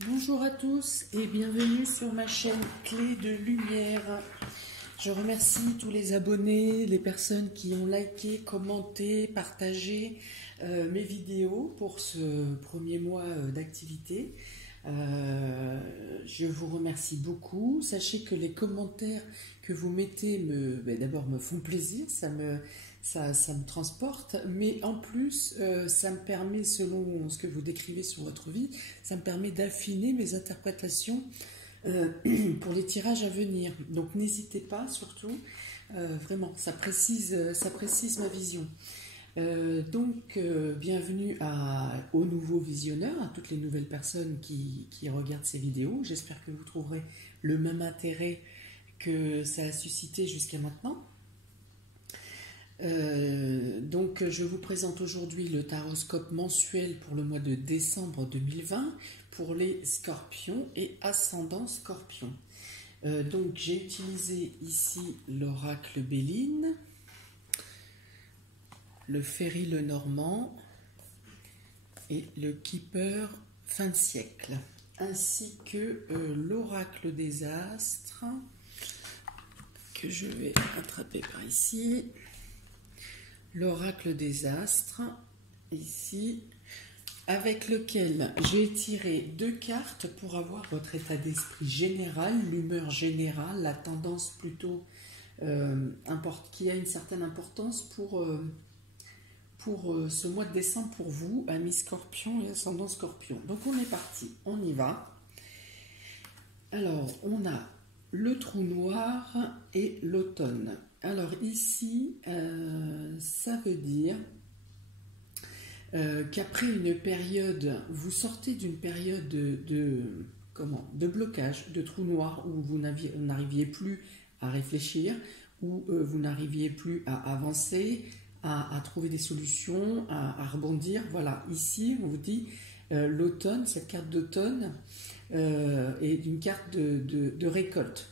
Bonjour à tous et bienvenue sur ma chaîne Clé de Lumière. Je remercie tous les abonnés, les personnes qui ont liké, commenté, partagé mes vidéos pour ce premier mois d'activité. Je vous remercie beaucoup. Sachez que les commentaires que vous mettez d'abord me font plaisir, ça me transporte, mais en plus, ça me permet, selon ce que vous décrivez sur votre vie, ça me permet d'affiner mes interprétations pour les tirages à venir. Donc n'hésitez pas, surtout, vraiment, ça précise ma vision. Bienvenue aux nouveaux visionneurs, à toutes les nouvelles personnes qui regardent ces vidéos. J'espère que vous trouverez le même intérêt que ça a suscité jusqu'à maintenant. Je vous présente aujourd'hui le taroscope mensuel pour le mois de décembre 2020 pour les scorpions et ascendants scorpions. J'ai utilisé ici l'oracle Béline, le Ferry le Normand et le Keeper fin de siècle, ainsi que l'oracle des astres que je vais attraper par ici. L'oracle des astres, ici, avec lequel j'ai tiré 2 cartes pour avoir votre état d'esprit général, l'humeur générale, la tendance plutôt qui a une certaine importance pour ce mois de décembre pour vous, amis scorpions et ascendants scorpions. Donc on est parti, on y va. Alors, on a le trou noir et l'automne. Alors ici, ça veut dire qu'après une période, vous sortez d'une période de blocage, de trou noir, où vous n'arriviez plus à réfléchir, où vous n'arriviez plus à avancer, à trouver des solutions, à rebondir. Voilà, ici, on vous dit l'automne, cette carte d'automne est une carte de récolte.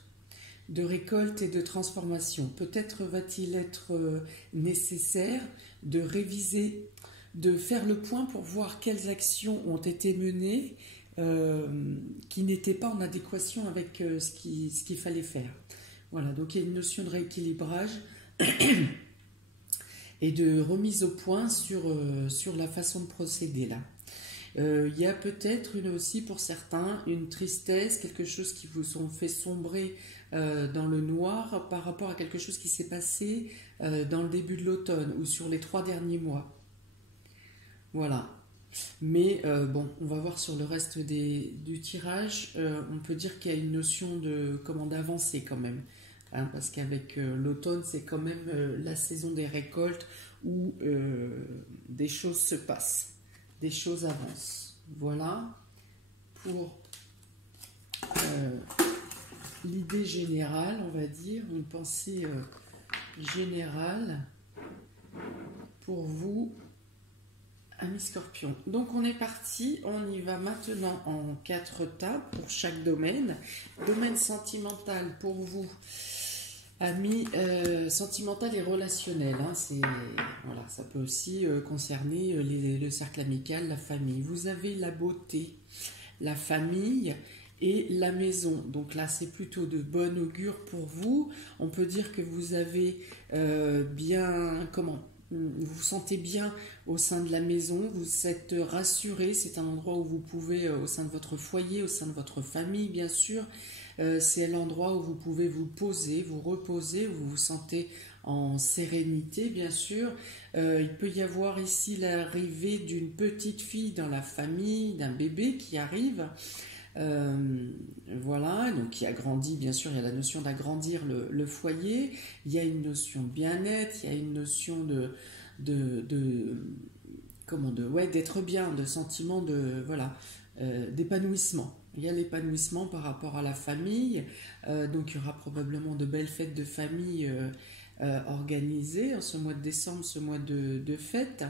De récolte et de transformation. Peut-être va-t-il être nécessaire de réviser, de faire le point pour voir quelles actions ont été menées qui n'étaient pas en adéquation avec ce qu'il fallait faire. Voilà, donc il y a une notion de rééquilibrage et de remise au point sur la façon de procéder là. Il y a peut-être aussi pour certains une tristesse, quelque chose qui vous ont fait sombrer dans le noir par rapport à quelque chose qui s'est passé dans le début de l'automne ou sur les 3 derniers mois. Voilà. Mais on va voir sur le reste du tirage. On peut dire qu'il y a une notion d'avancée quand même. Hein, parce qu'avec l'automne, c'est quand même la saison des récoltes où des choses se passent. Des choses avancent. Voilà pour l'idée générale, on va dire, une pensée générale pour vous, amis scorpions. Donc on est parti, on y va maintenant en 4 tables pour chaque domaine. Domaine sentimental pour vous, amis sentimental et relationnel, hein, voilà, ça peut aussi concerner le cercle amical, la famille. Vous avez la beauté, la famille et la maison. Donc là, c'est plutôt de bon augure pour vous. On peut dire que vous avez vous vous sentez bien au sein de la maison, vous êtes rassuré, c'est un endroit où vous pouvez, au sein de votre foyer, au sein de votre famille, bien sûr, c'est l'endroit où vous pouvez vous poser, vous reposer, où vous vous sentez en sérénité, bien sûr. Il peut y avoir ici l'arrivée d'une petite fille dans la famille, d'un bébé qui arrive. Voilà, donc qui agrandit, bien sûr, il y a la notion d'agrandir le foyer, il y a une notion de bien-être, il y a une notion d'être bien, de sentiment d'épanouissement. Il y a l'épanouissement par rapport à la famille, donc il y aura probablement de belles fêtes de famille organisées en ce mois de décembre, ce mois de fêtes.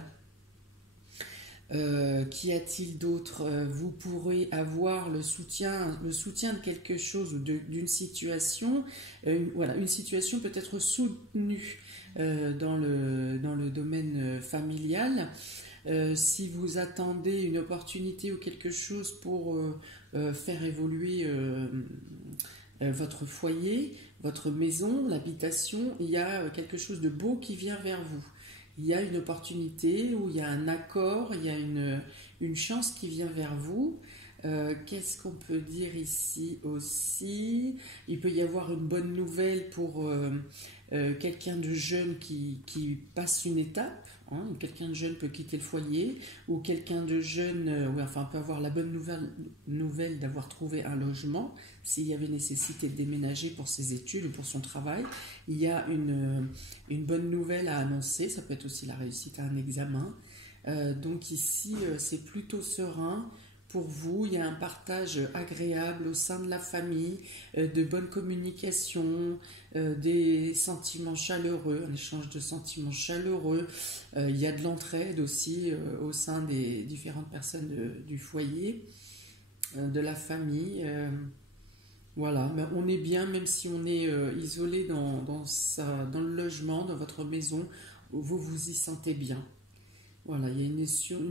Qu'y a-t-il d'autre? Vous pourrez avoir le soutien de quelque chose ou d'une situation. Une situation peut être soutenue dans le domaine familial. Si vous attendez une opportunité ou quelque chose pour faire évoluer votre foyer, votre maison, l'habitation, il y a quelque chose de beau qui vient vers vous. Il y a une opportunité ou il y a un accord, il y a une chance qui vient vers vous. Qu'est-ce qu'on peut dire ici aussi? Il peut y avoir une bonne nouvelle pour quelqu'un de jeune qui passe une étape. Hein. Quelqu'un de jeune peut quitter le foyer, ou quelqu'un de jeune peut avoir la bonne nouvelle d'avoir trouvé un logement. S'il y avait nécessité de déménager pour ses études ou pour son travail, il y a une bonne nouvelle à annoncer. Ça peut être aussi la réussite à un examen. Donc ici, c'est plutôt serein. Pour vous, il y a un partage agréable au sein de la famille, de bonne communication, des sentiments chaleureux, un échange de sentiments chaleureux. Il y a de l'entraide aussi au sein des différentes personnes du foyer, de la famille. Voilà, mais on est bien, même si on est isolé dans le logement, dans votre maison, vous vous y sentez bien. Voilà, il y a une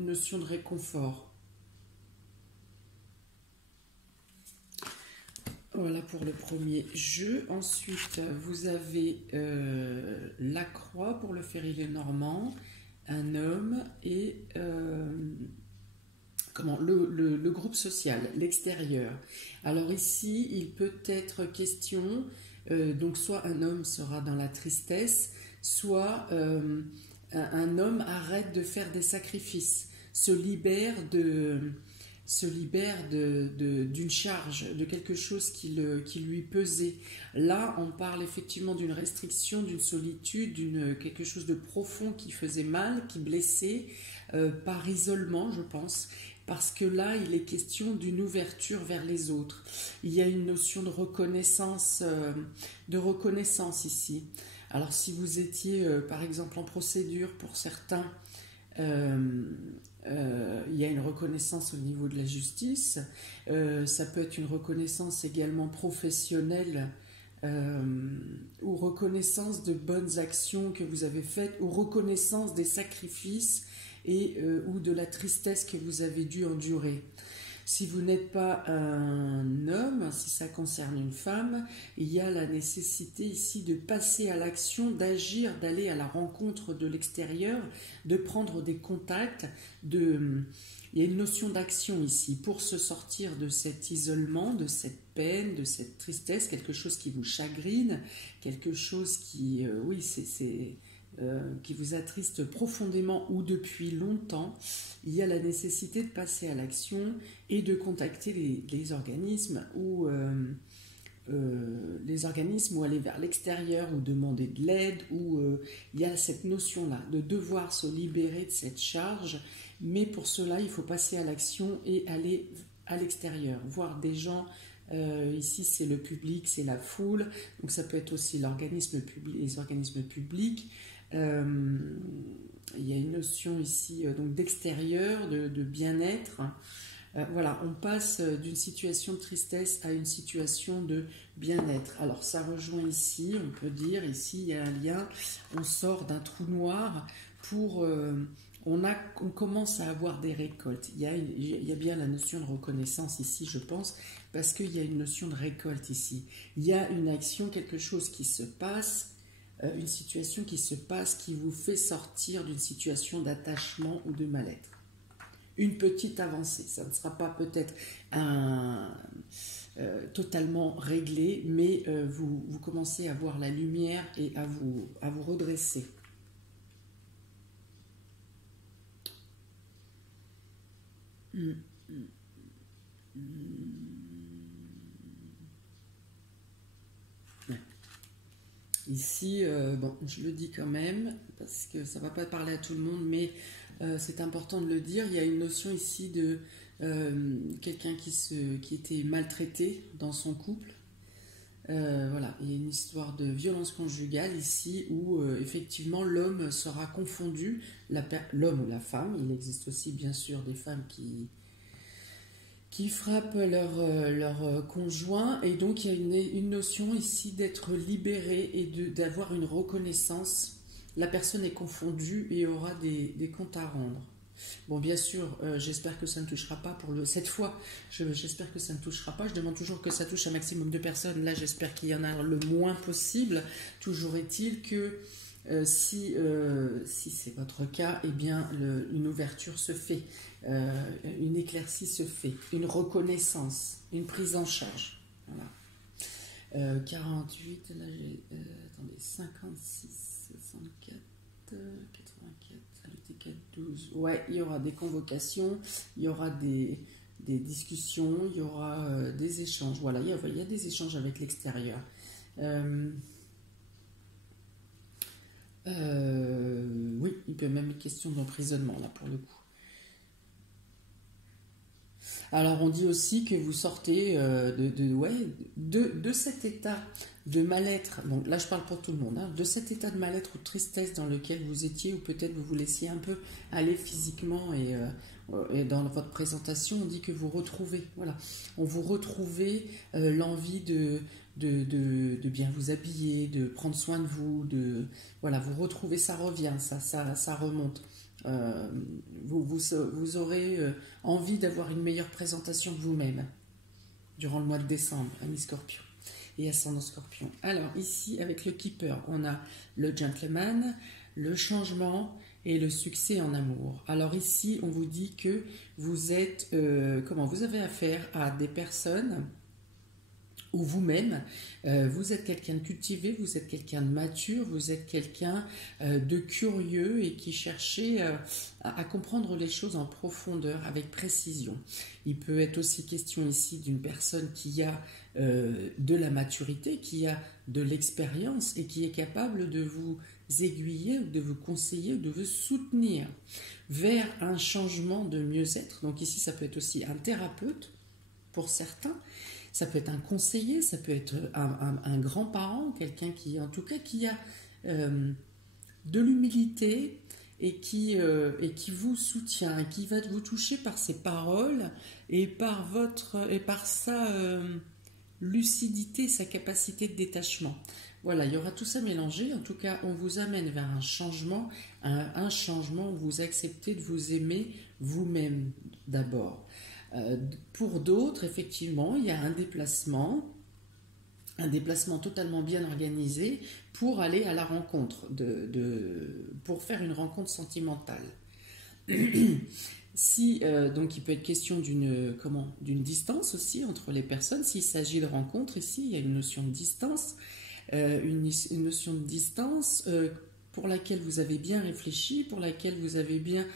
notion de réconfort. Voilà pour le premier jeu. Ensuite, vous avez la croix pour le Ferry-les-Normands, un homme et le groupe social, l'extérieur. Alors ici, il peut être question, donc soit un homme sera dans la tristesse, soit un homme arrête de faire des sacrifices, se libère d'une charge, de quelque chose qui lui pesait. Là, on parle effectivement d'une restriction, d'une solitude, quelque chose de profond qui faisait mal, qui blessait, par isolement, je pense, parce que là, il est question d'une ouverture vers les autres. Il y a une notion de reconnaissance ici. Alors, si vous étiez, par exemple, en procédure pour certains, il y a une reconnaissance au niveau de la justice, ça peut être une reconnaissance également professionnelle, ou reconnaissance de bonnes actions que vous avez faites, ou reconnaissance des sacrifices ou de la tristesse que vous avez dû endurer. Si vous n'êtes pas un homme, si ça concerne une femme, il y a la nécessité ici de passer à l'action, d'agir, d'aller à la rencontre de l'extérieur, de prendre des contacts. Il y a une notion d'action ici pour se sortir de cet isolement, de cette peine, de cette tristesse, quelque chose qui vous chagrine, quelque chose qui, qui vous attriste profondément ou depuis longtemps. Il y a la nécessité de passer à l'action et de contacter les organismes ou aller vers l'extérieur ou demander de l'aide, il y a cette notion-là de devoir se libérer de cette charge, mais pour cela il faut passer à l'action et aller à l'extérieur, voir des gens. Ici c'est le public, c'est la foule, donc ça peut être aussi les organismes publics. Il y a une notion ici donc d'extérieur, de bien-être. Voilà, on passe d'une situation de tristesse à une situation de bien-être. Alors ça rejoint ici, on peut dire, ici il y a un lien, on sort d'un trou noir on commence à avoir des récoltes. Il y a bien la notion de reconnaissance ici, je pense, parce qu'il y a une notion de récolte ici. Il y a une action, quelque chose qui se passe, une situation qui se passe, qui vous fait sortir d'une situation d'attachement ou de mal-être. Une petite avancée, ça ne sera pas peut-être totalement réglé, mais vous commencez à voir la lumière et à vous redresser. Ici, je le dis quand même, parce que ça ne va pas parler à tout le monde, mais c'est important de le dire. Il y a une notion ici de quelqu'un qui était maltraité dans son couple. Voilà, il y a une histoire de violence conjugale ici où effectivement l'homme sera confondu, l'homme ou la femme. Il existe aussi bien sûr des femmes qui frappent leur conjoint, et donc il y a une notion ici d'être libéré et d'avoir une reconnaissance. La personne est confondue et aura des comptes à rendre. Bon, bien sûr, j'espère que ça ne touchera pas cette fois. J'espère que ça ne touchera pas. Je demande toujours que ça touche un maximum de personnes. Là, j'espère qu'il y en a le moins possible. Toujours est-il que si c'est votre cas, eh bien, une ouverture se fait, une éclaircie se fait, une reconnaissance, une prise en charge. Voilà. 48, là j'ai, attendez, 56, 64, 84, le T4, 12. Ouais, il y aura des convocations, il y aura des discussions, il y aura des échanges. Voilà, il y a des échanges avec l'extérieur. Oui, il peut même être question d'emprisonnement, là, pour le coup. Alors, on dit aussi que vous sortez de cet état de mal-être. Donc là, je parle pour tout le monde, hein, de cet état de mal-être ou de tristesse dans lequel vous étiez, ou peut-être vous vous laissiez un peu aller physiquement. Et dans votre présentation, on dit que vous retrouvez, voilà, on vous retrouvez l'envie de bien vous habiller, de prendre soin de vous, voilà, vous retrouvez, ça revient, ça remonte. Vous aurez envie d'avoir une meilleure présentation de vous-même durant le mois de décembre, ami Scorpion et ascendant Scorpion. Alors ici, avec le Keeper, on a le Gentleman, le changement et le succès en amour. Alors ici, on vous dit que vous êtes, vous avez affaire à des personnes ou vous-même, vous êtes quelqu'un de cultivé, vous êtes quelqu'un de mature, vous êtes quelqu'un de curieux et qui cherchez à comprendre les choses en profondeur, avec précision. Il peut être aussi question ici d'une personne qui a de la maturité, qui a de l'expérience et qui est capable de vous aiguiller ou de vous conseiller ou de vous soutenir vers un changement de mieux-être. Donc ici, ça peut être aussi un thérapeute pour certains. Ça peut être un conseiller, ça peut être un grand-parent, quelqu'un qui, en tout cas, qui a de l'humilité et qui vous soutient, et qui va vous toucher par ses paroles et par sa lucidité, sa capacité de détachement. Voilà, il y aura tout ça mélangé. En tout cas, on vous amène vers un changement où vous acceptez de vous aimer vous-même d'abord. Pour d'autres, effectivement, il y a un déplacement totalement bien organisé pour aller à la rencontre, pour faire une rencontre sentimentale. Donc il peut être question d'une distance aussi entre les personnes. S'il s'agit de rencontres, ici, il y a une notion de distance, une notion de distance pour laquelle vous avez bien réfléchi, pour laquelle vous avez bien...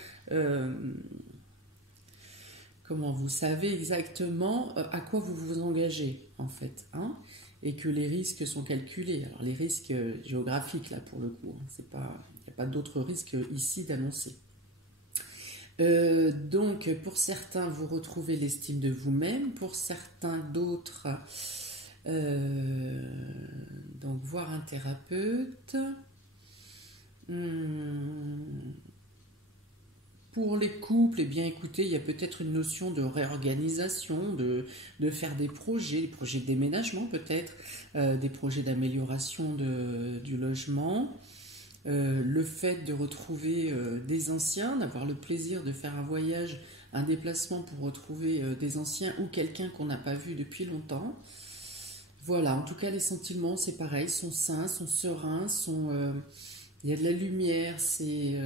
vous savez exactement à quoi vous vous engagez, en fait, hein, et que les risques sont calculés. Alors, les risques géographiques, là, pour le coup, il n'y a pas d'autres risques ici d'annoncer. Donc, pour certains, vous retrouvez l'estime de vous-même. Pour certains d'autres, donc, voir un thérapeute. Pour les couples, eh bien écoutez, il y a peut-être une notion de réorganisation, de faire des projets de déménagement peut-être, des projets d'amélioration du logement, le fait de retrouver des anciens, d'avoir le plaisir de faire un voyage, un déplacement pour retrouver des anciens ou quelqu'un qu'on n'a pas vu depuis longtemps. Voilà, en tout cas les sentiments, c'est pareil, sont sains, sont sereins, il y a de la lumière, c'est...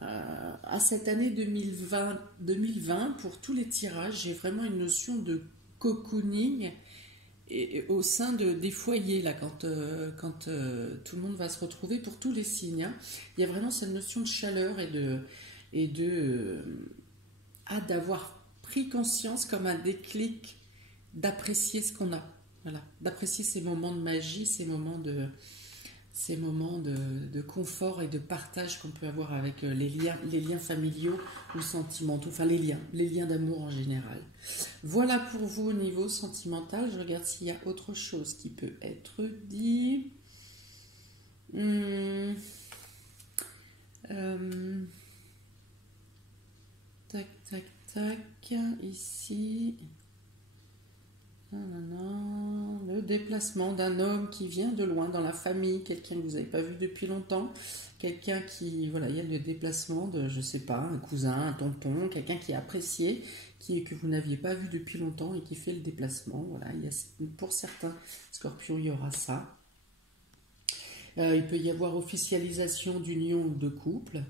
à cette année 2020, pour tous les tirages, j'ai vraiment une notion de cocooning au sein des foyers, là, quand tout le monde va se retrouver, pour tous les signes. Hein, il y a vraiment cette notion de chaleur d'avoir pris conscience comme un déclic d'apprécier ce qu'on a. Voilà, d'apprécier ces moments de magie, ces moments de confort et de partage qu'on peut avoir avec les liens familiaux ou sentimentaux, enfin les liens d'amour en général. Voilà pour vous au niveau sentimental. Je regarde s'il y a autre chose qui peut être dit. Tac, tac, tac. Ici. Le déplacement d'un homme qui vient de loin dans la famille, quelqu'un que vous n'avez pas vu depuis longtemps, quelqu'un qui, voilà, il y a le déplacement de, je sais pas, un cousin, un tonton, quelqu'un qui est apprécié, que vous n'aviez pas vu depuis longtemps et qui fait le déplacement. Voilà, pour certains scorpions, il y aura ça. Il peut y avoir officialisation d'union ou de couple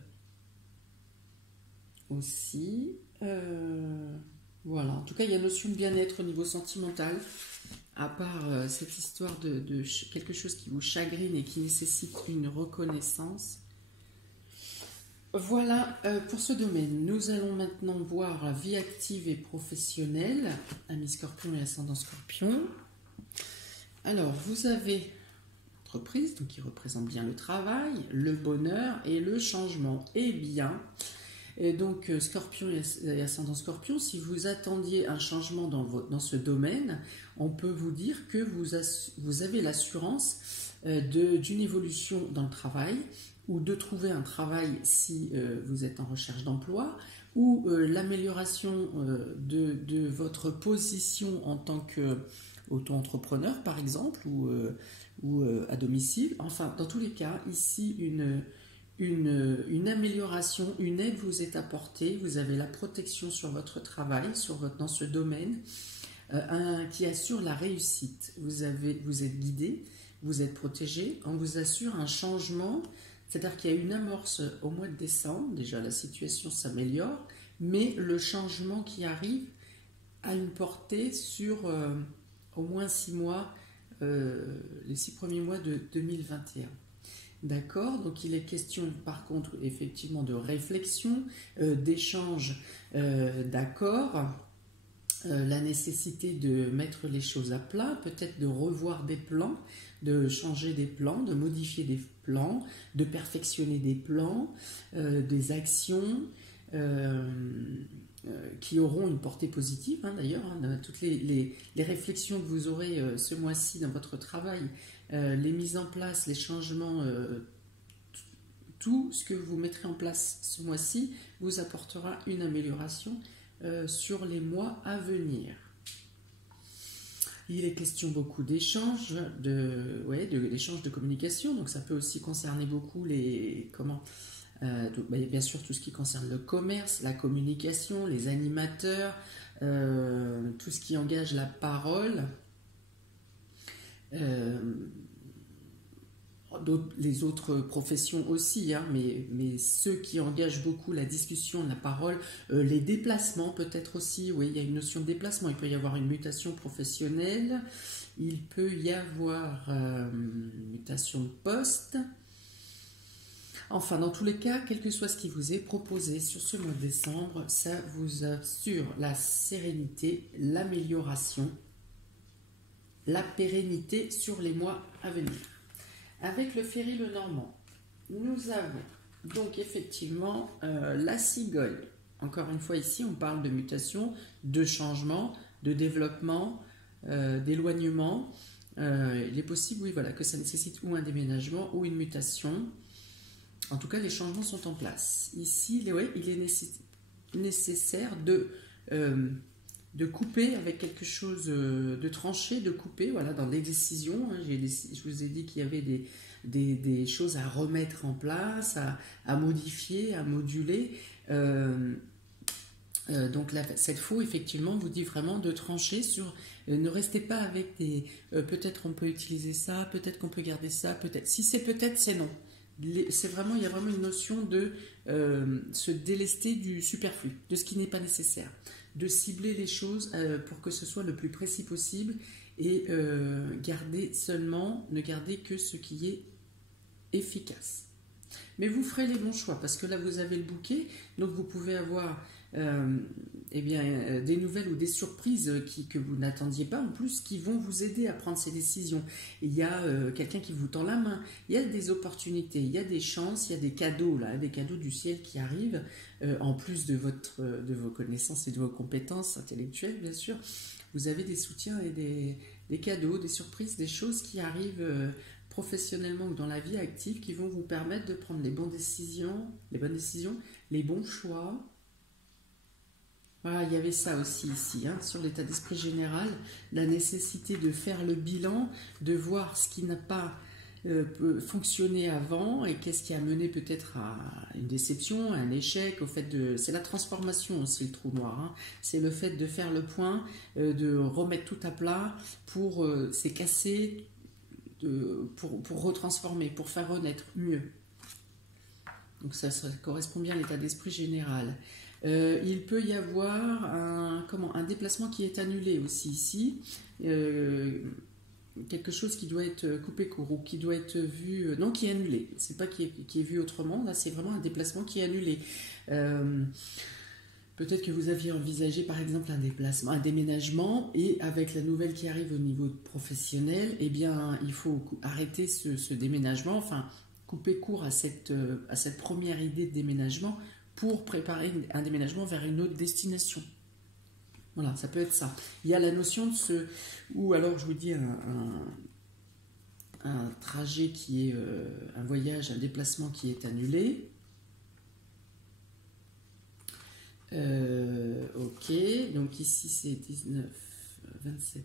aussi. Voilà, en tout cas, il y a notion de bien-être au niveau sentimental, à part cette histoire de quelque chose qui vous chagrine et qui nécessite une reconnaissance. Voilà pour ce domaine. Nous allons maintenant voir la vie active et professionnelle, amis scorpion et ascendant scorpion. Alors, vous avez l'entreprise, donc qui représente bien le travail, le bonheur et le changement. Eh bien, et donc scorpion et ascendant scorpion, si vous attendiez un changement dans ce domaine, on peut vous dire que vous avez l'assurance d'une évolution dans le travail, ou de trouver un travail si vous êtes en recherche d'emploi, ou l'amélioration de votre position en tant qu'auto-entrepreneur par exemple, ou à domicile. Enfin, dans tous les cas, ici, une amélioration, une aide vous est apportée, vous avez la protection sur votre travail, dans ce domaine, qui assure la réussite. Vous êtes guidé, vous êtes protégé, on vous assure un changement. C'est-à-dire qu'il y a une amorce au mois de décembre, déjà la situation s'améliore, mais le changement qui arrive a une portée sur au moins 6 mois, les 6 premiers mois de 2021. D'accord, donc il est question par contre effectivement de réflexion, d'échange d'accords, la nécessité de mettre les choses à plat, peut-être de revoir des plans, de changer des plans, de modifier des plans, de perfectionner des plans, des actions qui auront une portée positive, hein, d'ailleurs. Hein, toutes les réflexions que vous aurez ce mois-ci dans votre travail, les mises en place, les changements, tout ce que vous mettrez en place ce mois-ci vous apportera une amélioration sur les mois à venir. Il est question beaucoup d'échanges, d'échanges de communication, donc ça peut aussi concerner beaucoup bien sûr tout ce qui concerne le commerce, la communication, les animateurs, tout ce qui engage la parole, les autres professions aussi, hein, mais ceux qui engagent beaucoup la discussion, la parole, les déplacements peut-être aussi, oui, il y a une notion de déplacement, il peut y avoir une mutation professionnelle, il peut y avoir une mutation de poste. Enfin, dans tous les cas, quel que soit ce qui vous est proposé sur ce mois de décembre, ça vous assure la sérénité, l'amélioration, la pérennité sur les mois à venir. Avec le Ferry le Normand, nous avons donc effectivement la cigogne. Encore une fois ici, on parle de mutation, de changement, de développement, d'éloignement. Il est possible, oui, voilà, que ça nécessite ou un déménagement ou une mutation. En tout cas, les changements sont en place. Ici, il est nécessaire de couper avec quelque chose, de trancher, de couper, voilà, dans les décisions. Hein, je vous ai dit qu'il y avait des choses à remettre en place, à modifier, à moduler. Donc là, cette faux, effectivement, vous dit vraiment de trancher sur... ne restez pas avec des... peut-être on peut utiliser ça, peut-être qu'on peut garder ça, peut-être... Si c'est peut-être, c'est non. Il y a vraiment une notion de se délester du superflu, de ce qui n'est pas nécessaire, de cibler les choses pour que ce soit le plus précis possible et ne garder que ce qui est efficace. Mais vous ferez les bons choix parce que là vous avez le bouquet, donc vous pouvez avoir des nouvelles ou des surprises que vous n'attendiez pas en plus qui vont vous aider à prendre ces décisions. Il y a quelqu'un qui vous tend la main, il y a des opportunités, il y a des chances, il y a des cadeaux là, des cadeaux du ciel qui arrivent en plus de vos connaissances et de vos compétences intellectuelles bien sûr. Vous avez des soutiens et des cadeaux, des surprises, des choses qui arrivent professionnellement ou dans la vie active qui vont vous permettre de prendre les bonnes décisions, les bons choix. Voilà, il y avait ça aussi ici, hein, sur l'état d'esprit général, la nécessité de faire le bilan, de voir ce qui n'a pas fonctionné avant et qu'est-ce qui a mené peut-être à une déception, à un échec, au fait de... C'est la transformation aussi, le trou noir. Hein. C'est le fait de faire le point, de remettre tout à plat pour s'effacer, pour retransformer, pour faire renaître mieux. Donc ça correspond bien à l'état d'esprit général. Il peut y avoir un déplacement qui est annulé aussi ici. Quelque chose qui doit être coupé court ou qui doit être vu... non, qui est annulé. C'est pas qui est vu autrement. Là, c'est vraiment un déplacement qui est annulé. Peut-être que vous aviez envisagé par exemple un déplacement, un déménagement, et avec la nouvelle qui arrive au niveau professionnel, eh bien, il faut arrêter ce déménagement, enfin, couper court à cette première idée de déménagement pour préparer un déménagement vers une autre destination. Voilà, ça peut être ça. Il y a la notion de ce... Ou alors, je vous dis, un trajet qui est... un voyage, un déplacement qui est annulé. Ok, donc ici c'est 19, 27,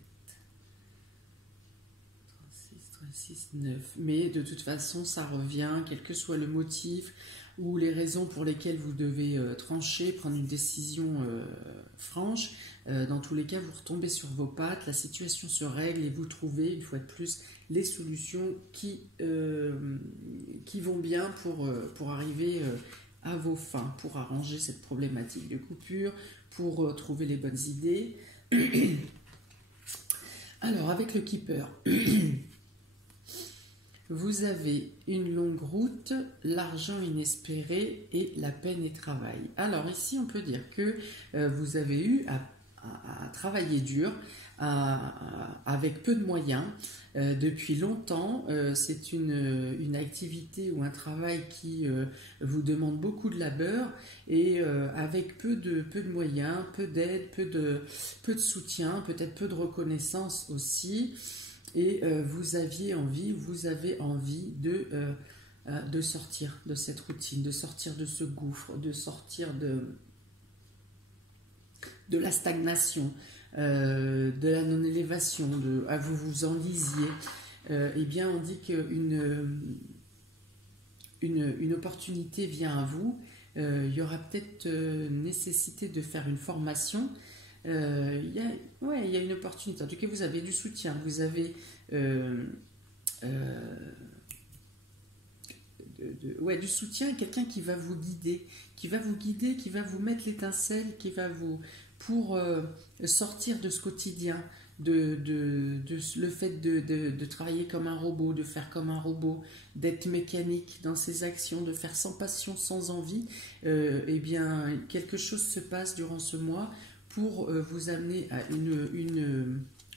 36, 9. Mais de toute façon, ça revient, quel que soit le motif ou les raisons pour lesquelles vous devez trancher, prendre une décision franche. Dans tous les cas, vous retombez sur vos pattes, la situation se règle et vous trouvez, une fois de plus, les solutions qui vont bien pour arriver à vos fins, pour arranger cette problématique de coupure, pour trouver les bonnes idées. Alors, avec le Keeper, vous avez une longue route, l'argent inespéré et la peine et travail. Alors ici, on peut dire que vous avez eu à travailler dur, avec peu de moyens, depuis longtemps. C'est une activité ou un travail qui vous demande beaucoup de labeur et avec peu de moyens, peu d'aide, peu de soutien, peut-être peu de reconnaissance aussi. Et vous avez envie de sortir de cette routine, de sortir de ce gouffre, de sortir de la stagnation, de la non-élévation, vous vous enlisiez. Eh bien, on dit qu'une une opportunité vient à vous. Il y aura peut-être nécessité de faire une formation. Il y a une opportunité. En tout cas, vous avez du soutien. Vous avez du soutien, quelqu'un qui va vous guider, qui va vous mettre l'étincelle, qui va vous pour sortir de ce quotidien, le fait de travailler comme un robot, de faire comme un robot, d'être mécanique dans ses actions, de faire sans passion, sans envie. Eh bien, quelque chose se passe durant ce mois pour vous amener à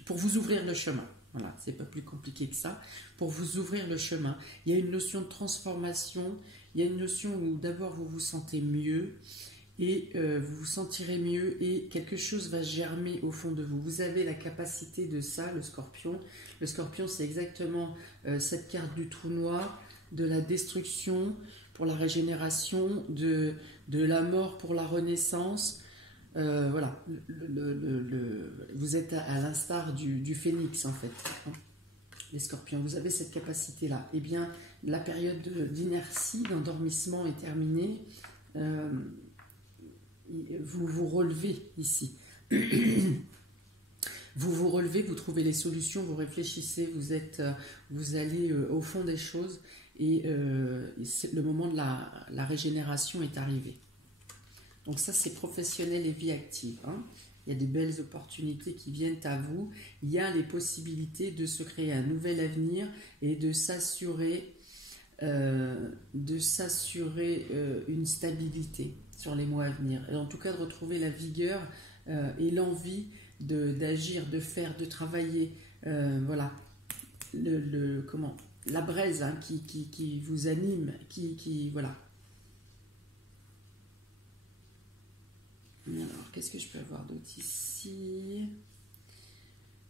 pour vous ouvrir le chemin. Voilà, c'est pas plus compliqué que ça. Pour vous ouvrir le chemin, il y a une notion de transformation, il y a une notion où d'abord vous vous sentez mieux et vous vous sentirez mieux et quelque chose va germer au fond de vous. Vous avez la capacité de ça, le Scorpion. Le Scorpion, c'est exactement cette carte du trou noir, de la destruction pour la régénération, de la mort pour la renaissance. Voilà, vous êtes à l'instar du phénix en fait, hein, les scorpions, vous avez cette capacité-là. Eh bien, la période d'inertie, d'endormissement est terminée, vous vous relevez ici. Vous relevez, vous trouvez les solutions, vous réfléchissez, vous allez au fond des choses et le moment de la régénération est arrivé. Donc ça, c'est professionnel et vie active. Hein. Il y a des belles opportunités qui viennent à vous. Il y a les possibilités de se créer un nouvel avenir et de s'assurer une stabilité sur les mois à venir. Et en tout cas, de retrouver la vigueur et l'envie d'agir, de faire, de travailler. Voilà, la braise hein, qui vous anime, voilà. Alors, qu'est-ce que je peux avoir d'autre ici?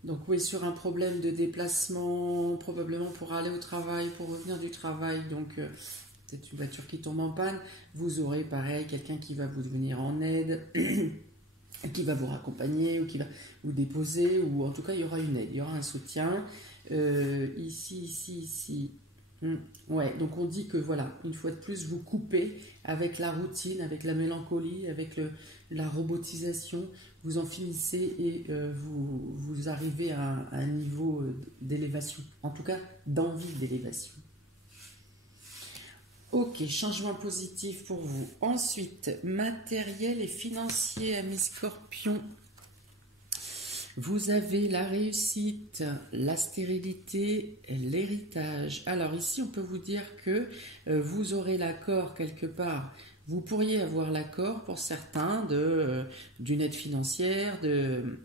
Donc oui, sur un problème de déplacement, probablement pour aller au travail, pour revenir du travail, donc peut-être une voiture qui tombe en panne, vous aurez pareil quelqu'un qui va vous venir en aide. qui va vous raccompagner ou qui va vous déposer, ou en tout cas il y aura une aide, il y aura un soutien. Ici. Ouais, donc on dit que voilà, une fois de plus, vous coupez avec la routine, avec la mélancolie, avec la robotisation, vous en finissez et vous arrivez à un niveau d'élévation, en tout cas d'envie d'élévation. Ok, changement positif pour vous. Ensuite, matériel et financier, amis scorpions. Vous avez la réussite, la stérilité, l'héritage. Alors ici, on peut vous dire que vous aurez l'accord quelque part. Vous pourriez avoir l'accord pour certains d'une aide financière, de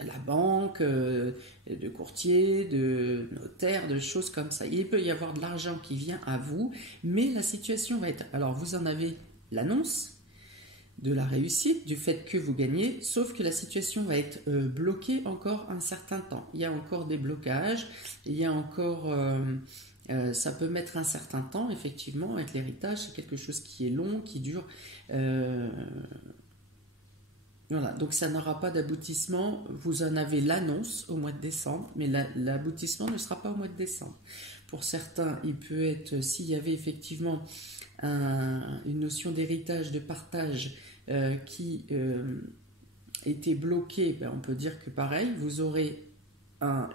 la banque, de courtier, de notaire, de choses comme ça. Il peut y avoir de l'argent qui vient à vous, mais la situation va être... Alors, vous en avez l'annonce de la réussite, du fait que vous gagnez, sauf que la situation va être bloquée encore un certain temps. Il y a encore des blocages, il y a encore... ça peut mettre un certain temps, effectivement, avec l'héritage. C'est quelque chose qui est long, qui dure... Voilà, donc ça n'aura pas d'aboutissement. Vous en avez l'annonce au mois de décembre, mais l'aboutissement ne sera pas au mois de décembre. Pour certains, il peut être, s'il y avait effectivement une notion d'héritage, de partage qui était bloquée, ben on peut dire que pareil, vous aurez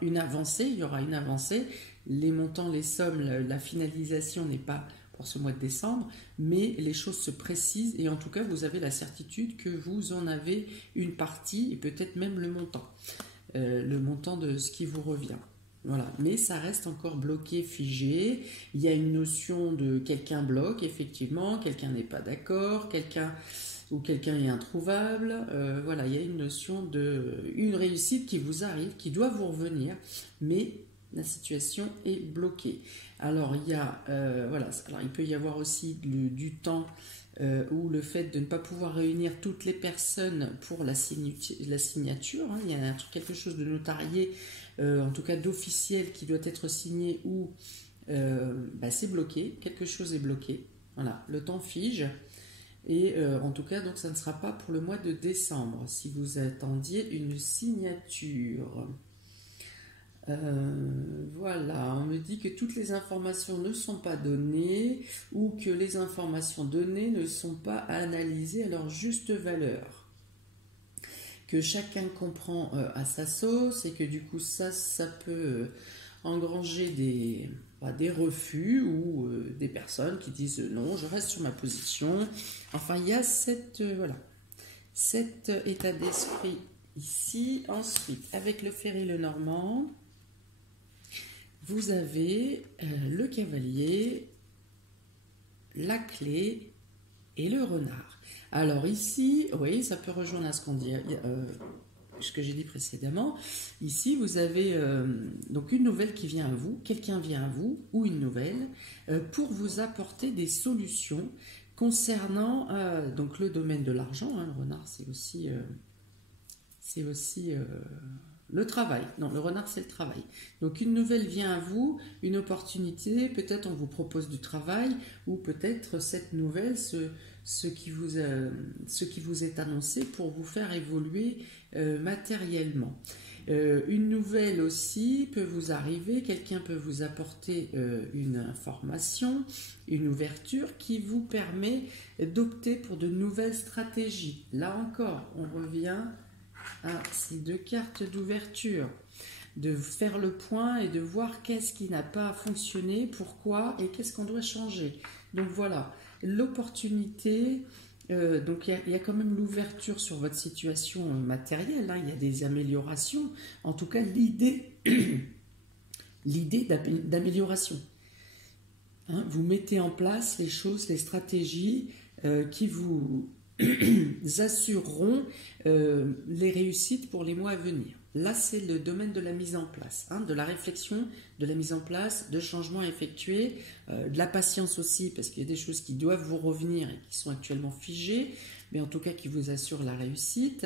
une avancée, il y aura une avancée. Les montants, les sommes, la finalisation n'est pas pour ce mois de décembre, mais les choses se précisent et en tout cas vous avez la certitude que vous en avez une partie et peut-être même le montant de ce qui vous revient. Voilà, mais ça reste encore bloqué, figé. Il y a une notion de quelqu'un bloque, effectivement, quelqu'un n'est pas d'accord, quelqu'un est introuvable. Voilà, il y a une notion une réussite qui vous arrive, qui doit vous revenir, mais la situation est bloquée. Alors il y a voilà, alors il peut y avoir aussi du temps ou le fait de ne pas pouvoir réunir toutes les personnes pour la signature. Hein. Il y a quelque chose de notarié, en tout cas d'officiel qui doit être signé ou c'est bloqué, quelque chose est bloqué. Voilà, le temps fige. Et en tout cas, donc ça ne sera pas pour le mois de décembre si vous attendiez une signature. Voilà, on me dit que toutes les informations ne sont pas données ou que les informations données ne sont pas analysées à leur juste valeur. Que chacun comprend à sa sauce et que du coup ça peut engranger des refus ou des personnes qui disent non, je reste sur ma position. Enfin, il y a cet état d'esprit ici. Ensuite, avec le ferry le normand, vous avez le cavalier, la clé et le renard. Alors ici, oui, ça peut rejoindre à ce que j'ai dit précédemment. Ici, vous avez donc une nouvelle qui vient à vous, quelqu'un vient à vous, ou une nouvelle, pour vous apporter des solutions concernant donc le domaine de l'argent. Hein, le renard, c'est aussi le travail. Non, le renard, c'est le travail. Donc, une nouvelle vient à vous, une opportunité, peut-être on vous propose du travail, ou peut-être cette nouvelle, ce qui vous est annoncé pour vous faire évoluer matériellement. Une nouvelle aussi peut vous arriver, quelqu'un peut vous apporter une information, une ouverture qui vous permet d'opter pour de nouvelles stratégies. Là encore, on revient à ces deux cartes d'ouverture, de faire le point et de voir qu'est-ce qui n'a pas fonctionné, pourquoi et qu'est-ce qu'on doit changer. Donc voilà, l'opportunité, donc il y a quand même l'ouverture sur votre situation matérielle, hein, il y a des améliorations, en tout cas l'idée d'amélioration. Hein, vous mettez en place les choses, les stratégies qui vous assureront les réussites pour les mois à venir. Là, c'est le domaine de la mise en place, hein, de la réflexion, de la mise en place, de changements effectués, de la patience aussi, parce qu'il y a des choses qui doivent vous revenir et qui sont actuellement figées, mais en tout cas qui vous assurent la réussite.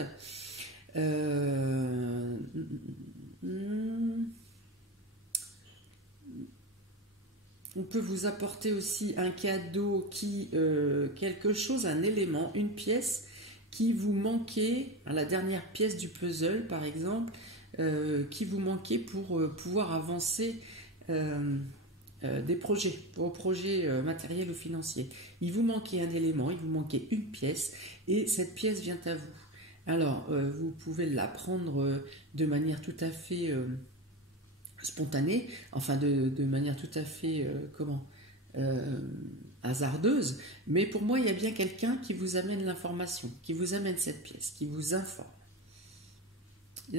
On peut vous apporter aussi un cadeau quelque chose, un élément, une pièce qui vous manquait, à la dernière pièce du puzzle par exemple, qui vous manquait pour pouvoir avancer des projets, vos projets matériels ou financiers. Il vous manquait un élément, il vous manquait une pièce, et cette pièce vient à vous. Alors, vous pouvez la prendre de manière tout à fait spontanée, enfin de manière tout à fait, hasardeuse, mais pour moi, il y a bien quelqu'un qui vous amène l'information, qui vous amène cette pièce, qui vous informe.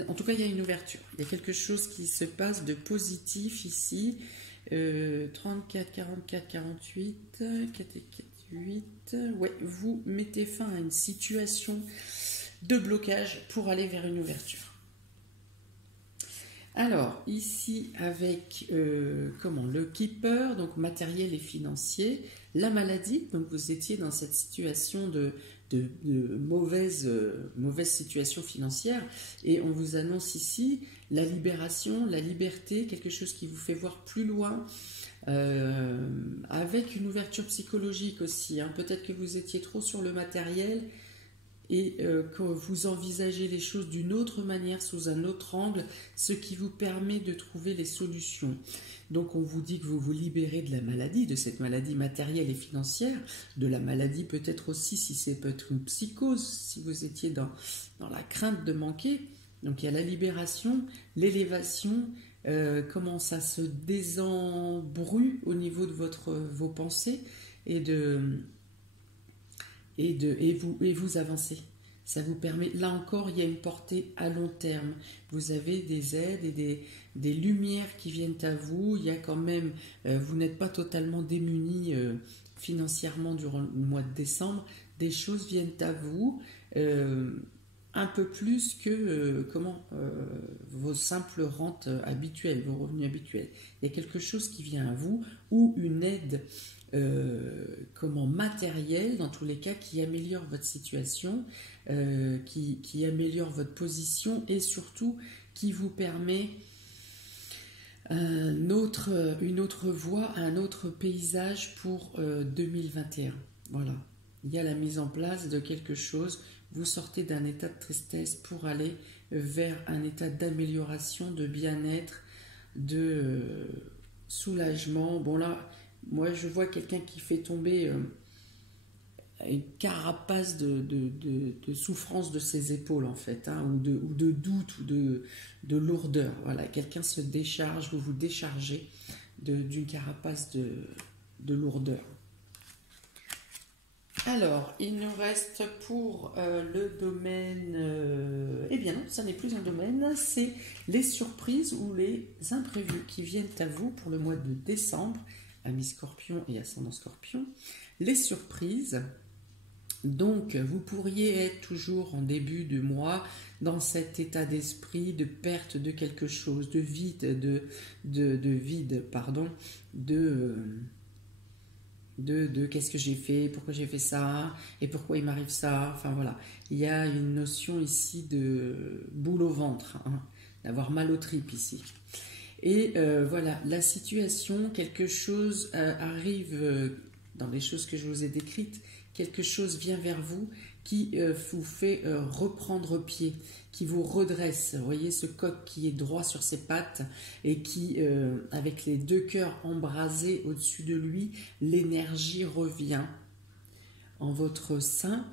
En tout cas, il y a une ouverture, il y a quelque chose qui se passe de positif ici. 34, 44, 48, 4 et 4, 8. Ouais, vous mettez fin à une situation de blocage pour aller vers une ouverture. Alors, ici, avec le keeper, donc matériel et financier, la maladie, donc vous étiez dans cette situation de mauvaise situation financière, et on vous annonce ici la libération, la liberté, quelque chose qui vous fait voir plus loin, avec une ouverture psychologique aussi, hein. Peut-être que vous étiez trop sur le matériel et que vous envisagez les choses d'une autre manière, sous un autre angle, ce qui vous permet de trouver les solutions. Donc on vous dit que vous vous libérez de la maladie, de cette maladie matérielle et financière, de la maladie peut-être aussi, si c'est peut-être une psychose, si vous étiez dans la crainte de manquer. Donc il y a la libération, l'élévation, comment ça se désembrouille au niveau de vos pensées, et vous avancez. Ça vous permet, là encore, il y a une portée à long terme. Vous avez des aides et des lumières qui viennent à vous. Il y a quand même, vous n'êtes pas totalement démunis financièrement durant le mois de décembre. Des choses viennent à vous, un peu plus que vos simples rentes habituelles, vos revenus habituels. Il y a quelque chose qui vient à vous, ou une aide matérielle, dans tous les cas, qui améliore votre situation, qui améliore votre position, et surtout qui vous permet une autre voie, un autre paysage pour 2021. Voilà, il y a la mise en place de quelque chose. Vous sortez d'un état de tristesse pour aller vers un état d'amélioration, de bien-être, de soulagement. Bon là, moi je vois quelqu'un qui fait tomber une carapace de souffrance de ses épaules en fait, hein, ou de doute, ou de lourdeur. Voilà, quelqu'un se décharge, vous vous déchargez d'une carapace de lourdeur. Alors, il nous reste pour le domaine... eh bien non, ça n'est plus un domaine, c'est les surprises ou les imprévus qui viennent à vous pour le mois de décembre, amis Scorpion et ascendant Scorpion. Les surprises, donc vous pourriez être toujours en début de mois dans cet état d'esprit de perte de quelque chose, de vide, de qu'est-ce que j'ai fait, pourquoi j'ai fait ça, et pourquoi il m'arrive ça. Enfin voilà, il y a une notion ici de boule au ventre, hein, d'avoir mal aux tripes ici. Et voilà, la situation, quelque chose arrive dans les choses que je vous ai décrites, quelque chose vient vers vous qui vous fait reprendre pied, qui vous redresse. Vous voyez ce coq qui est droit sur ses pattes et qui, avec les deux cœurs embrasés au-dessus de lui, l'énergie revient en votre sein.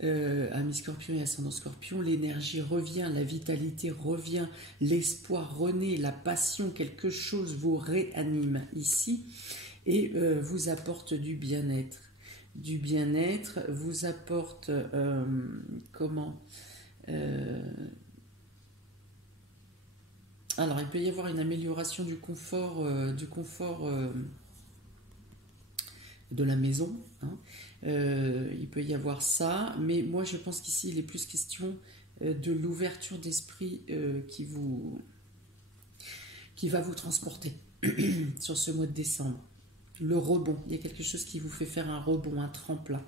Amis Scorpion et ascendant Scorpion, l'énergie revient, la vitalité revient, l'espoir renaît, la passion, quelque chose vous réanime ici et vous apporte du bien-être. Du bien-être vous apporte alors il peut y avoir une amélioration du confort de la maison, hein. Il peut y avoir ça, mais moi je pense qu'ici il est plus question de l'ouverture d'esprit qui va vous transporter sur ce mois de décembre. Le rebond, il y a quelque chose qui vous fait faire un rebond, un tremplin.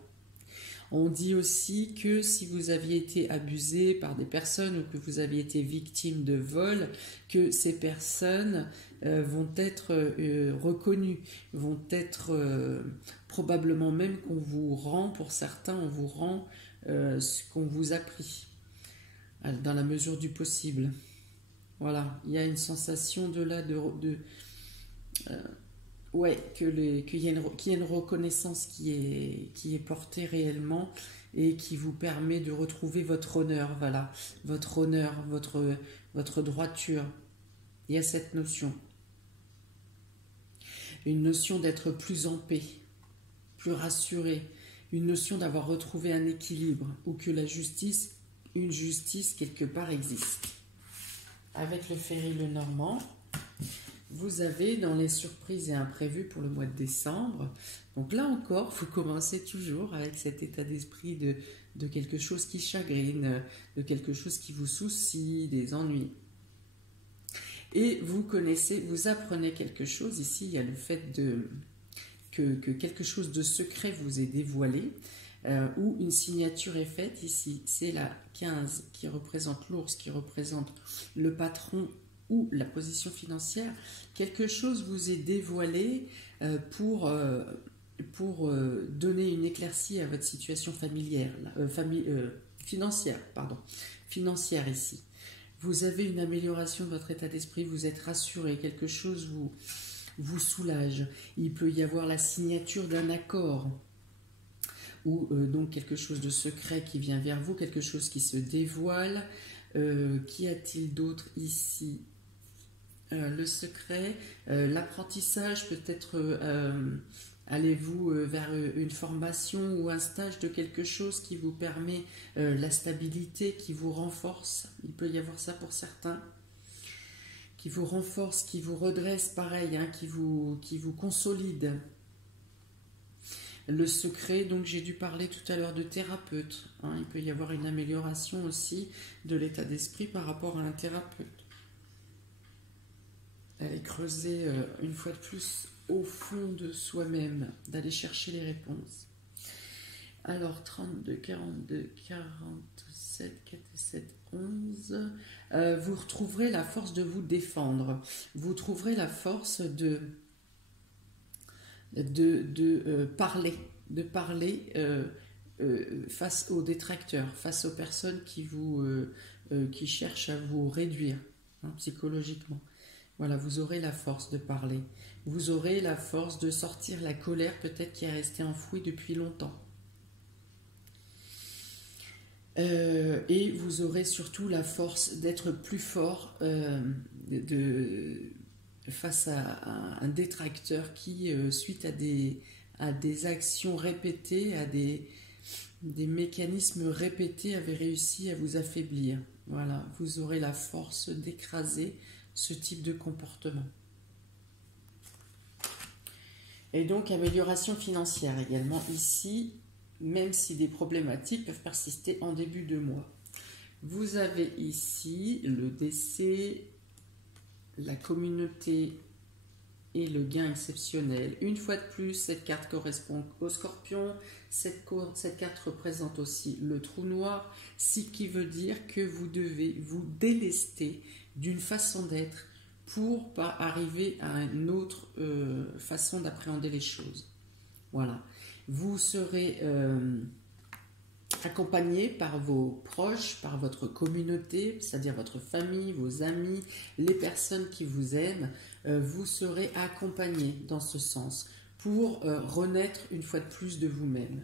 On dit aussi que si vous aviez été abusé par des personnes ou que vous aviez été victime de vol, que ces personnes vont être reconnues, vont être probablement même qu'on vous rend, pour certains, on vous rend ce qu'on vous a pris, dans la mesure du possible. Voilà, il y a une sensation de là, ouais, qu'il y a une reconnaissance qui est portée réellement et qui vous permet de retrouver votre honneur, voilà, votre honneur, votre droiture. Il y a cette notion. Une notion d'être plus en paix, plus rassuré, une notion d'avoir retrouvé un équilibre ou que une justice quelque part existe. Avec le Ferry Lenormand, vous avez dans les surprises et imprévus pour le mois de décembre. Donc là encore, vous commencez toujours avec cet état d'esprit de quelque chose qui chagrine, de quelque chose qui vous soucie, des ennuis. Et vous apprenez quelque chose. Ici, il y a le fait que quelque chose de secret vous est dévoilé, ou une signature est faite. Ici, c'est la 15 qui représente l'ours, qui représente le patron ou la position financière. Quelque chose vous est dévoilé pour donner une éclaircie à votre situation financière ici. Vous avez une amélioration de votre état d'esprit, vous êtes rassuré, quelque chose vous soulage. Il peut y avoir la signature d'un accord ou donc quelque chose de secret qui vient vers vous, quelque chose qui se dévoile. Qu'y a-t-il d'autre ici? Le secret, l'apprentissage, peut-être allez-vous vers une formation ou un stage de quelque chose qui vous permet la stabilité, qui vous renforce. Il peut y avoir ça pour certains. Qui vous renforce, qui vous redresse, pareil, hein, qui vous consolide. Le secret, donc j'ai dû parler tout à l'heure de thérapeute. Hein, il peut y avoir une amélioration aussi de l'état d'esprit par rapport à un thérapeute. D'aller creuser une fois de plus au fond de soi-même, d'aller chercher les réponses. Alors 32, 42, 47, 47, 11, vous retrouverez la force de vous défendre. Vous trouverez la force de parler face aux détracteurs, face aux personnes qui cherchent à vous réduire, hein, psychologiquement. Voilà, vous aurez la force de parler. Vous aurez la force de sortir la colère peut-être qui est restée enfouie depuis longtemps. Et vous aurez surtout la force d'être plus fort face à un détracteur qui, suite à des actions répétées, à des mécanismes répétés, avait réussi à vous affaiblir. Voilà, vous aurez la force d'écraser ce type de comportement. Et donc, amélioration financière également ici, même si des problématiques peuvent persister en début de mois. Vous avez ici le décès, la communauté et le gain exceptionnel. Une fois de plus, cette carte correspond au Scorpion. Cette carte représente aussi le trou noir, ce qui veut dire que vous devez vous délester d'une façon d'être pour pas arriver à une autre façon d'appréhender les choses. Voilà. Vous serez accompagné par vos proches, par votre communauté, c'est-à-dire votre famille, vos amis, les personnes qui vous aiment. Vous serez accompagné dans ce sens pour renaître une fois de plus de vous-même.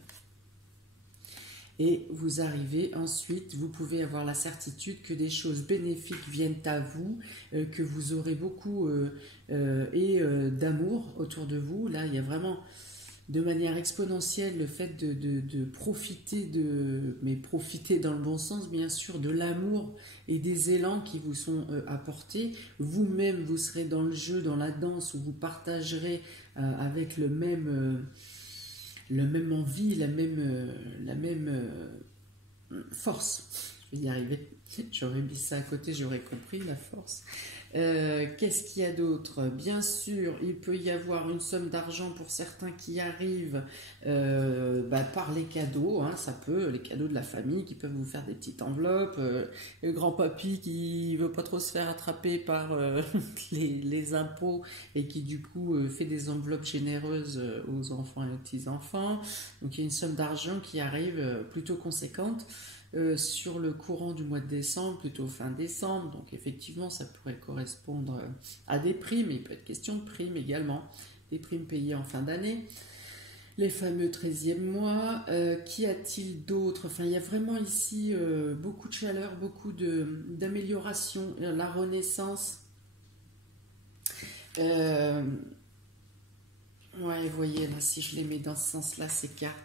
Et vous arrivez ensuite, vous pouvez avoir la certitude que des choses bénéfiques viennent à vous, que vous aurez beaucoup d'amour autour de vous. Là, il y a vraiment de manière exponentielle le fait de profiter, mais profiter dans le bon sens bien sûr, de l'amour et des élans qui vous sont apportés. Vous-même, vous serez dans le jeu, dans la danse, où vous partagerez avec le même envie, la même force. je vais y arriver. J'aurais mis ça à côté, j'aurais compris la force. Qu'est-ce qu'il y a d'autre? Bien sûr, il peut y avoir une somme d'argent pour certains qui arrivent par les cadeaux. Hein, ça peut, les cadeaux de la famille qui peuvent vous faire des petites enveloppes. Le grand-papy qui veut pas trop se faire attraper par les impôts et qui du coup fait des enveloppes généreuses aux enfants et aux petits-enfants. Donc il y a une somme d'argent qui arrive plutôt conséquente. Sur le courant du mois de décembre, plutôt fin décembre, donc effectivement ça pourrait correspondre à des primes, il peut être question de primes également, des primes payées en fin d'année, les fameux 13e mois. Qu'y a-t-il d'autre? Enfin, il y a vraiment ici beaucoup de chaleur, beaucoup d'amélioration, la renaissance. Ouais, vous voyez là, si je les mets dans ce sens-là, ces cartes,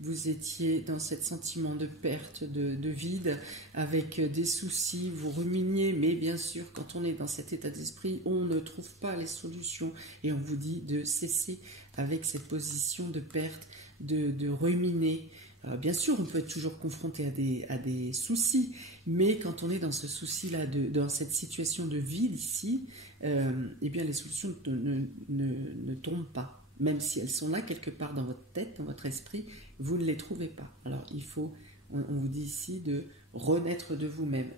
vous étiez dans ce sentiment de perte, de vide, avec des soucis, vous ruminiez, mais bien sûr, quand on est dans cet état d'esprit, on ne trouve pas les solutions et on vous dit de cesser avec cette position de perte, de ruminer. Bien sûr, on peut être toujours confronté à des soucis, mais quand on est dans ce souci-là, dans cette situation de vide ici, eh bien les solutions ne tombent pas. Même si elles sont là quelque part dans votre tête, dans votre esprit, vous ne les trouvez pas. Alors il faut, on vous dit ici de renaître de vous-même.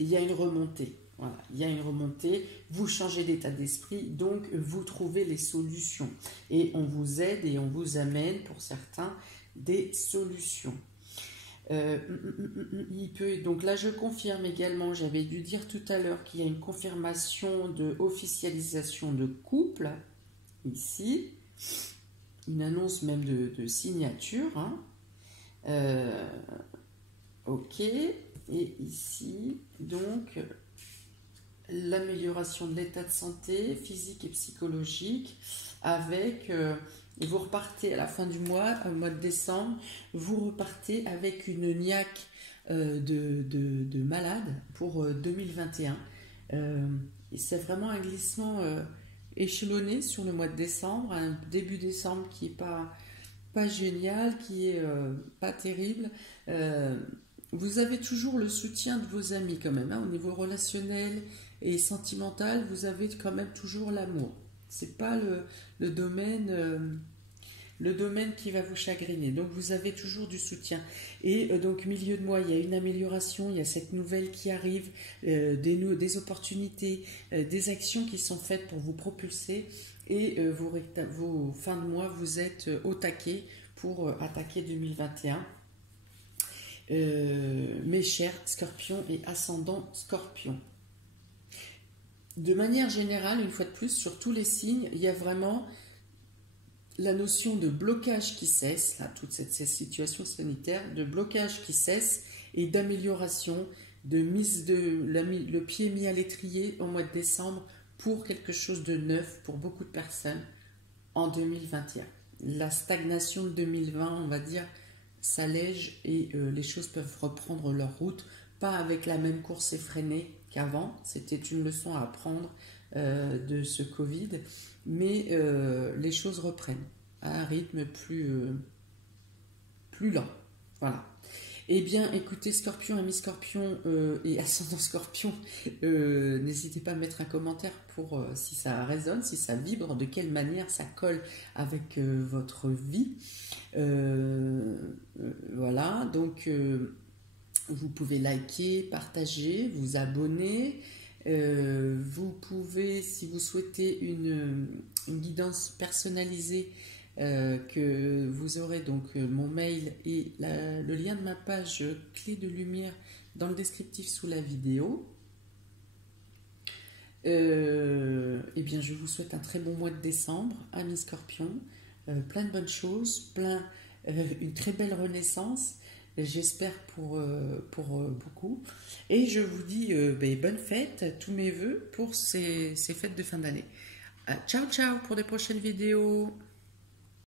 Il y a une remontée. Voilà, il y a une remontée, vous changez d'état d'esprit, donc vous trouvez les solutions. Et on vous aide et on vous amène, pour certains, des solutions. Donc là, je confirme également, j'avais dû dire tout à l'heure qu'il y a une confirmation de officialisation de couple. Ici, une annonce même de signature. Hein. Ok, et ici, donc, l'amélioration de l'état de santé physique et psychologique avec, vous repartez à la fin du mois, au mois de décembre, vous repartez avec une niaque de malade pour 2021. C'est vraiment un glissement échelonné sur le mois de décembre, un début décembre qui n'est pas génial, qui est pas terrible. Vous avez toujours le soutien de vos amis quand même, hein, au niveau relationnel et sentimental, vous avez quand même toujours l'amour. C'est pas le domaine qui va vous chagriner. Donc vous avez toujours du soutien. Et donc milieu de mois, il y a une amélioration, il y a cette nouvelle qui arrive, des opportunités, des actions qui sont faites pour vous propulser. Et vos fins de mois, vous êtes au taquet pour attaquer 2021. Mes chers scorpions et ascendants scorpions. De manière générale, une fois de plus, sur tous les signes, il y a vraiment la notion de blocage qui cesse, là, toute cette situation sanitaire, de blocage qui cesse et d'amélioration, le pied mis à l'étrier au mois de décembre pour quelque chose de neuf pour beaucoup de personnes en 2021. La stagnation de 2020, on va dire, s'allège et les choses peuvent reprendre leur route, pas avec la même course effrénée qu'avant. C'était une leçon à apprendre de ce Covid, mais les choses reprennent à un rythme plus lent. Voilà. Eh bien, écoutez, Scorpion, amis Scorpion et ascendant Scorpion, n'hésitez pas à mettre un commentaire pour si ça résonne, si ça vibre, de quelle manière ça colle avec votre vie. Voilà, donc vous pouvez liker, partager, vous abonner. Vous pouvez, si vous souhaitez une guidance personnalisée, que vous aurez donc mon mail et le lien de ma page clé de lumière dans le descriptif sous la vidéo. Eh bien, je vous souhaite un très bon mois de décembre, amis Scorpions, plein de bonnes choses, une très belle renaissance, j'espère pour beaucoup. Et je vous dis bonne fête, tous mes voeux pour ces fêtes de fin d'année. Ciao, ciao pour des prochaines vidéos.